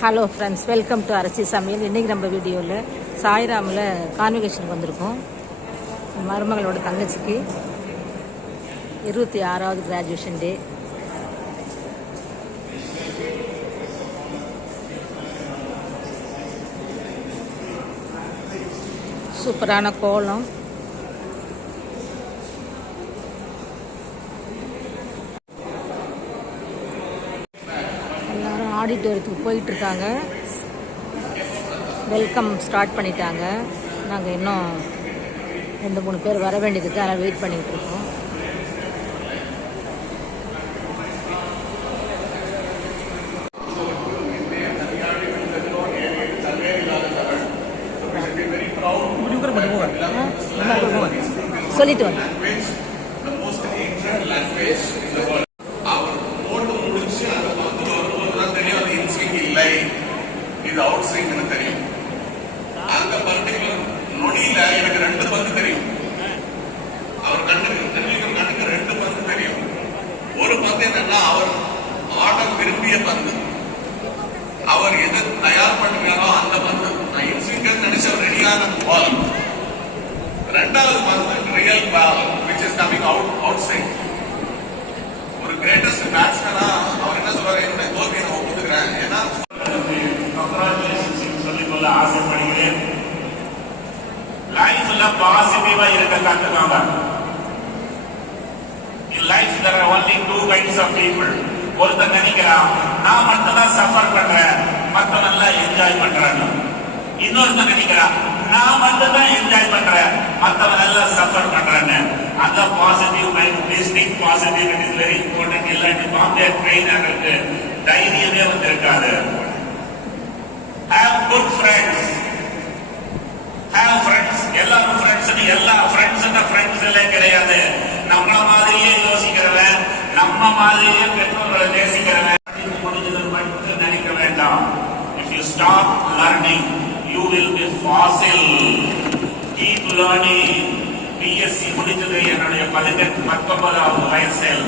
Hello friends welcome to Arasi சமையல் இன்றைக்கி நம்ம வீடியோவில் சாய்ராமில் கான்வெகேஷனுக்கு வந்திருக்கோம். மருமகளோட தங்கச்சிக்கு இருபத்தி ஆறாவது கிராஜுவேஷன் டே சூப்பரான கோலம் எல்லாரும் ஆடிட்டோரியத்துக்கு போயிட்டு இருக்காங்க வெல்கம் ஸ்டார்ட் பண்ணிட்டாங்க. நாங்கள் இன்னும் ரெண்டு மூணு பேர் வர வேண்டியதுக்கு அதெல்லாம் வெயிட் பண்ணிட்டு இருக்கோம். சொல்லிட்டு வாங்க தெரியும் அது இன்ஸ்விங் இல்லை இது அவுட் ஸ்விங்னு தெரியும் அந்த பர்டிகுலர் நொடியில எனக்கு ரெண்டு பந்து தெரியும் அவர் கண்ணுக்கு தென்னிலிங்கர் கண்ணுக்கு ரெண்டு பந்து தெரியும் ஒரு பந்து என்னன்னா அவர் ஆட விரும்பிய பந்து அவர் எதை தயார் பண்ணுறாரோ அந்த மருந்து? நான் இன்ஸ்விங்கர் நினைச்ச ரெடியான பால் ரெண்டாவது மருந்து real ball which is coming out outside ஒரு கிரேட்டஸ்ட் பேட்ஸ்மேனா அவர் என்ன சொல்றாரு? என்ன தோல்வியை நான் ஒப்புக்கிறேன் ஏன்னா சொல்லி சொல்லிக்கொள்ள ஆசைப்படுகிறேன். லைஃப்ல பாசிட்டிவா இருக்க கத்துக்காங்க in life there are only two kinds of people. ஒருத்தன் நினைக்கிறான் நான் மட்டும்தான் சஃபர் பண்றேன். மத்தவன் எல்லாம் என்ஜாய் பண்றாங்க இன்னொருத்தன் நினைக்கிறான் நான் மட்டும்தான் என்ஜாய் பண்றேன். மத்தவன் எல்லாம் சஃபர் பண்றேன்னு அந்த positive mind please positive it is very important இல்லாட்டி பாம்பே ட்ரெயினருக்கு தைரியமே வந்து இருக்காது have good friends have friends எல்லாரும் ஃப்ரெண்ட்ஸ் எல்லா ஃப்ரெண்ட்ஸ் ஃப்ரெண்ட்ஸ் எல்லாம் கிடையாது. நம்மள மாதிரியே யோசிக்கிறவன் நம்ம மாதிரியே stop learning, you will you fossil. Be learning. BSc முடிஞ்சது என்னுடைய பதினெட்டு பத்தொன்பதாவது வயசில்.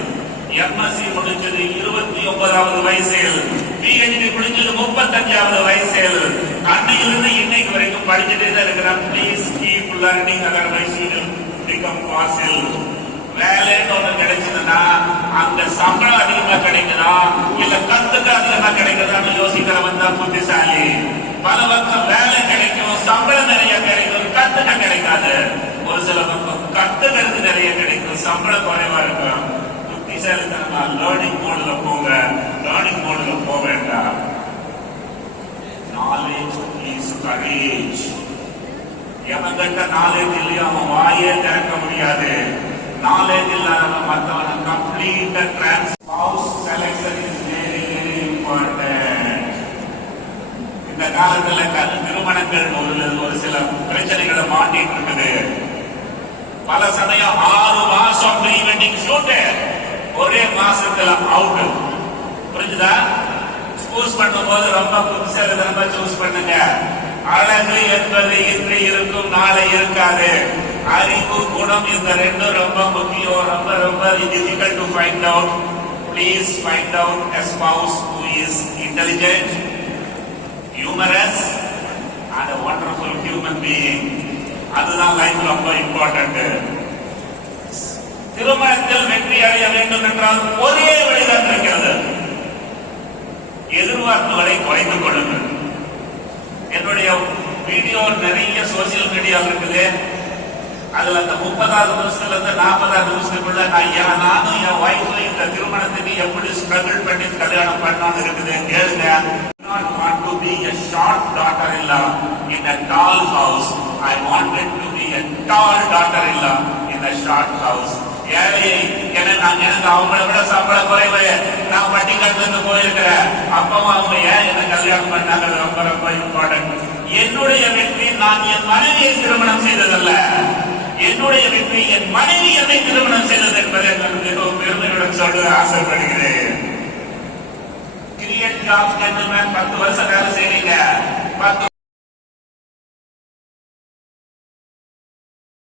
எம்எஸ்சி முடிஞ்சது இருபத்தி ஒன்பதாவது வயசில். பிஹெச்டி முடிஞ்சது முப்பத்தஞ்சாவது வயசில். அன்னையிலிருந்து இன்னைக்கு வரைக்கும் படிச்சுட்டே தான் இருக்கிறேன். Please keep learning otherwise you will become fossil வேலைன்னு ஒண்ணு கிடைச்சதுன்னா அங்க சம்பளம் அதிகமா கிடைக்குதா? இல்ல கத்துக்கு அதிகமா கிடைக்குதான்னு யோசிக்கிறவன் தான் புத்திசாலி. பல பக்கம் வேலை கிடைக்கும் சம்பளம் நிறைய கிடைக்கும் கத்துக்க கிடைக்காது. ஒரு சில பக்கம் கத்துக்கிறது நிறைய கிடைக்கும் சம்பளம் குறைவா இருக்கும் புத்திசாலித்தனமா லேர்னிங் மோட்ல போங்க. லேர்னிங் மோட்ல போக வேண்டாம். நாலேஜ் இஸ் கரேஜ் நாலேஜ் இல்லையோ அவன் வாயே திறக்க முடியாது. Knowledge இல்லாதவங்க மற்றவனை complete trans house selection is very very important. இந்த காலத்துல க- திருமணங்கள் ஒரு ஒரு சில பிரச்சனைகளை மாட்டிட்டு இருக்குது. பல சமயம் ஆறு மாசம் ப்ரீ வெட்டிங் ஷூட் ஒரே மாசத்துல அவுட் புரிஞ்சுதா? சூஸ் பண்ணும்போது ரொம்ப புதுசா புத்திசாலித்தனமா சூஸ் பண்ணுங்க. அழகு என்பது இன்று இருக்கும் நாளை இருக்காது. அறிவு குணம் இந்த ரெண்டும் ரொம்ப முக்கியம். ரொம்ப ரொம்ப difficult to find out please find out a spouse who is intelligent humorous and wonderful human being அதுதான் லைஃப் ரொம்ப இம்பார்ட்டன்ட் திருமணத்தில் வெற்றி அடைய வேண்டும் என்றால் ஒரே வழிதான் இருக்கிறது. எதிர்பார்ப்புகளை குறைத்துக் கொள்ளுங்கள். என்னுடைய வீடியோ நிறைய சோசியல் மீடியா இருக்குது. அதுல அந்த முப்பதாவது நிமிஷத்துல இருந்து நாற்பதாவது நிமிஷத்துக்குள்ள நான் என் நானும் என் ஒய்ஃபு இந்த திருமணத்துக்கு எப்படி ஸ்ட்ரகிள் பண்ணி கல்யாணம் பண்ணணும்னு இருக்குது கேளுங்க. Not want to be a short daughter இல்ல in in a tall house. I wanted to be a tall daughter-in-law in a ஏழையை என நான் எனக்கு அவங்கள விட சம்பளம் குறைவு. நான் வட்டி கட்டுறது போயிருக்கிறேன். அப்பவும் அவங்க ஏன் என்ன கல்யாணம் பண்ணாங்க அது ரொம்ப ரொம்ப இம்பார்ட்டன்ட் என்னுடைய வெற்றி நான் என் மனைவியை திருமணம் செய்ததல்ல. என்னுடைய வெற்றி என் மனைவி என்னை திருமணம் செய்தது என்பதை நான் மிகவும் பெருமையுடன் சொல்ல ஆசைப்படுகிறேன். கிரியேட் ஜாப் ஜென்டில்மேன் பத்து வருஷம் வேலை செய்றீங்க. பத்து